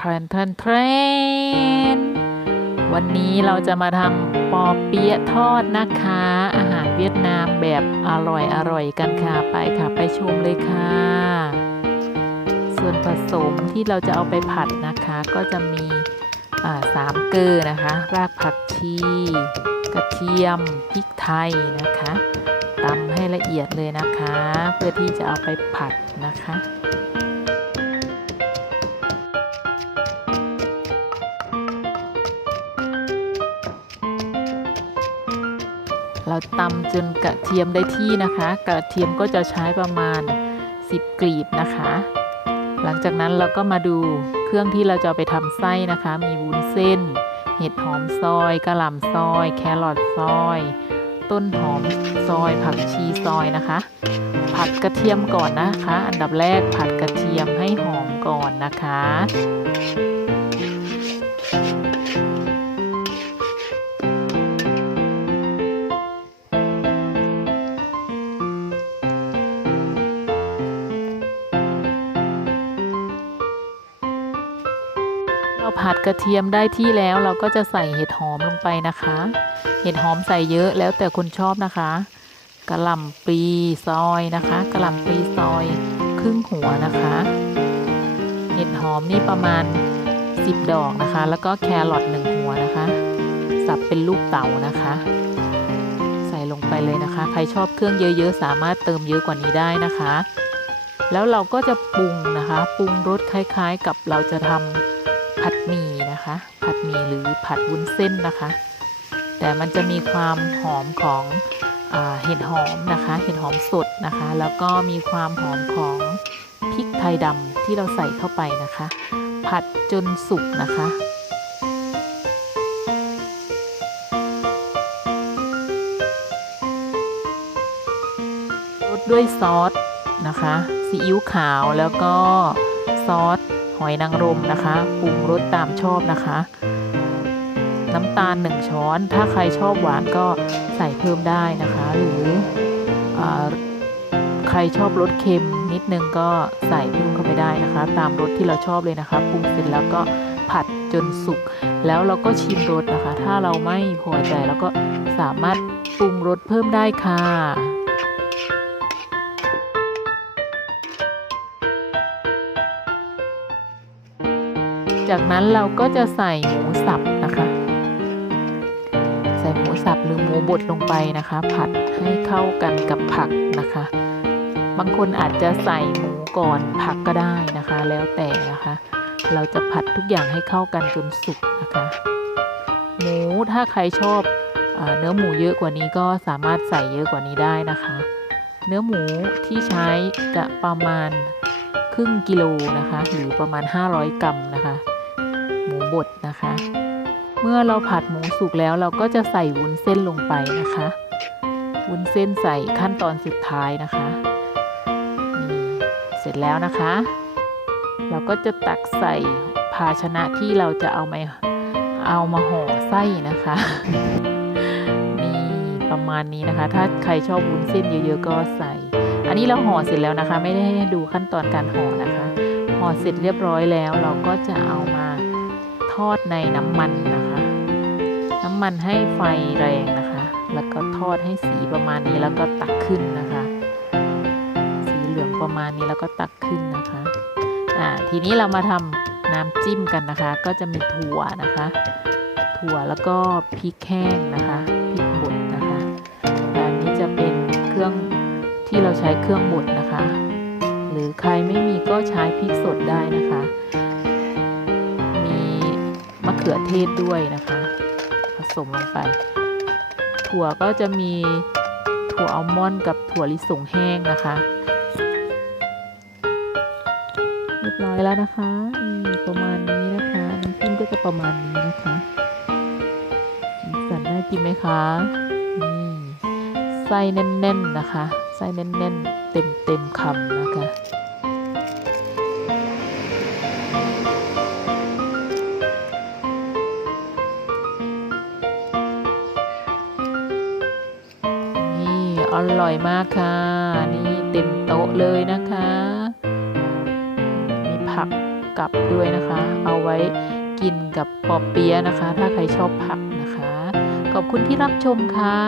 ทรนทรนเทรนวันนี้เราจะมาทำปอเปี๊ยะทอดนะคะ อาหารเวียดนามแบบอร่อยอร่อยกันค่ะไปค่ะไปชมเลยค่ะ ส่วนผสมที่เราจะเอาไปผัดนะคะ ก็จะมีสามเกลือนะคะ รากผักชีกระเทียมพริกไทยนะคะตำให้ละเอียดเลยนะคะ เพื่อที่จะเอาไปผัดนะคะ เราตำจนกระเทียมได้ที่นะคะ กระเทียมก็จะใช้ประมาณ 10 กลีบนะคะ หลังจากนั้นเราก็มาดูเครื่องที่เราจะไปทำไส้นะคะ มีวุ้นเส้น เห็ดหอมซอยกระหล่ำซอย แครอทซอย ต้นหอมซอย ผักชีซอยนะคะ ผัดกระเทียมก่อนนะคะ อันดับแรกผัดกระเทียมให้หอมก่อนนะคะ ผัดกระเทียมได้ที่แล้วเราก็จะใส่เห็ดหอมลงไปนะคะ เห็ดหอมใส่เยอะแล้วแต่คนชอบนะคะกระหล่ำปลีซอยนะคะกระหล่ำปลีซอยครึ่งหัวนะคะ เห็ดหอมนี่ประมาณ 10 ดอกนะคะ แล้วก็แครอทหนึ่งหัวนะคะ สับเป็นลูกเต๋านะคะ ใส่ลงไปเลยนะคะ ใครชอบเครื่องเยอะๆ สามารถเติมเยอะกว่านี้ได้นะคะ แล้วเราก็จะปรุงนะคะ ปรุงรสคล้ายๆ กับเราจะทำ ผัดหมี่นะคะ ผัดหมี่หรือผัดวุ้นเส้นนะคะ แต่มันจะมีความหอมของอเห็ดหอมนะคะ เห็ดหอมสดนะคะ แล้วก็มีความหอมของพริกไทยดำที่เราใส่เข้าไปนะคะ ผัดจนสุกนะคะรสด้วยซอสนะคะซีอิ๊วขาวแล้วก็ซอส หอยนางรมนะคะปรุงรสตามชอบนะคะ น้ำตาล 1 ช้อน ถ้าใครชอบหวานก็ใส่เพิ่มได้นะคะ หรืออใครชอบรสเค็มนิดนึงก็ใส่เพิ่มเข้าไปได้นะคะ ตามรสที่เราชอบเลยนะคะปรุงเสร็จแล้วก็ผัดจนสุก แล้วเราก็ชิมรสนะคะ ถ้าเราไม่พอใจเราก็สามารถปรุงรสเพิ่มได้ค่ะ จากนั้นเราก็จะใส่หมูสับนะคะ ใส่หมูสับหรือหมูบดลงไปนะคะ ผัดให้เข้ากันกับผักนะคะ บางคนอาจจะใส่หมูก่อนผักก็ได้นะคะ แล้วแต่นะคะ เราจะผัดทุกอย่างให้เข้ากันจนสุกนะคะ หมูถ้าใครชอบเนื้อหมูเยอะกว่านี้ก็สามารถใส่เยอะกว่านี้ได้นะคะ เนื้อหมูที่ใช้จะประมาณครึ่งกิโลนะคะ หรือประมาณ 500 กรัมนะคะ บดนะคะ เมื่อเราผัดหมูสุกแล้วเราก็จะใส่วุ้นเส้นลงไปนะคะวุ้นเส้นใส่ขั้นตอนสุดท้ายนะคะนี่เสร็จแล้วนะคะ เราก็จะตักใส่ภาชนะที่เราจะเอามาเอามาห่อไส้นะคะนี่ประมาณนี้นะคะ ถ้าใครชอบวุ้นเส้นเยอะๆก็ใส่ อันนี้เราห่อเสร็จแล้วนะคะ ไม่ได้ให้ดูขั้นตอนการห่อนะคะห่อเสร็จเรียบร้อยแล้ว เราก็จะเอามา ดในน้ำมันนะคะ น้ำมันให้ไฟแรงนะคะ แล้วก็ทอดให้สีประมาณนี้แล้วก็ตักขึ้นนะคะ สีเหลืองประมาณนี้แล้วก็ตักขึ้นนะคะอ่าทีนี้เรามาทำน้ำจิ้มกันนะคะ ก็จะมีถั่วนะคะ ถั่วแล้วก็พริกแห้งนะคะพริกบดนะคะแต่อันนี้จะเป็นเครื่องที่เราใช้เครื่องบดนะคะ หรือใครไม่มีก็ใช้พริกสดได้นะคะ เขือเทศด้วยนะคะ ผสมลงไป ถั่วก็จะมีถั่วอัลมอนด์กับถั่วลิสงแห้งนะคะเรียบร้อยแล้วนะคะประมาณนี้นะคะน้ำจิ้มก็จะประมาณนี้นะคะสันน่ากินไหมคะนี่ไส้แน่นๆนะคะไส้แน่นๆ เต็มๆคำนะคะ อร่อยมากค่ะ นี่เต็มโต๊ะเลยนะคะ มีผักกลับด้วยนะคะ เอาไว้กินกับปอเปี๊ยะนะคะ ถ้าใครชอบผักนะคะ ขอบคุณที่รับชมค่ะ